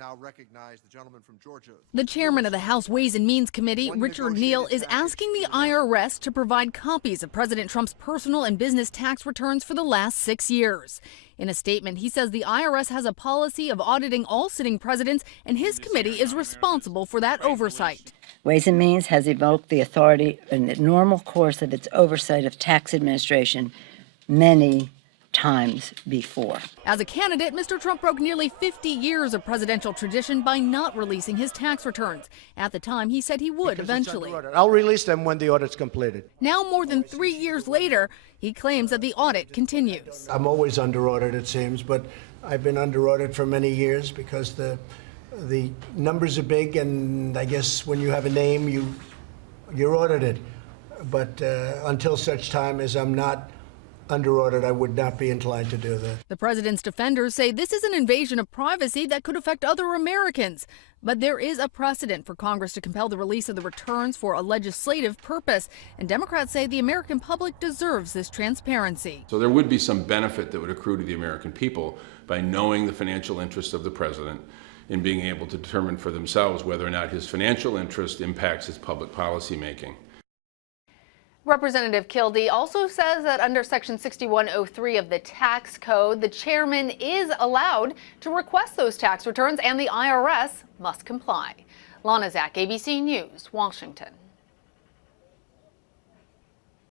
now recognize the gentleman from Georgia. The chairman of the House Ways and Means Committee, Richard Neal, is asking the IRS to provide copies of President Trump's personal and business tax returns for the last 6 years. In a statement, he says the IRS has a policy of auditing all sitting presidents, and his committee is responsible for that oversight. Ways and Means has evoked the authority in the normal course of its oversight of tax administration many times before. As a candidate, Mr. Trump broke nearly 50 years of presidential tradition by not releasing his tax returns. At the time, he said he would eventually. I'll release them when the audit's completed. Now, more than 3 years later, he claims that the audit continues. I'm always under audit, it seems, but I've been under audit for many years because the numbers are big, and I guess when you have a name, you're audited. But until such time as I'm not under audit, I would not be inclined to do that. The president's defenders say this is an invasion of privacy that could affect other Americans. But there is a precedent for Congress to compel the release of the returns for a legislative purpose. And Democrats say the American public deserves this transparency. So there would be some benefit that would accrue to the American people by knowing the financial interests of the president and being able to determine for themselves whether or not his financial interest impacts his public policy making. Representative Kildee also says that under Section 6103 of the tax code, the chairman is allowed to request those tax returns and the IRS must comply. Lana Zach, ABC News, Washington.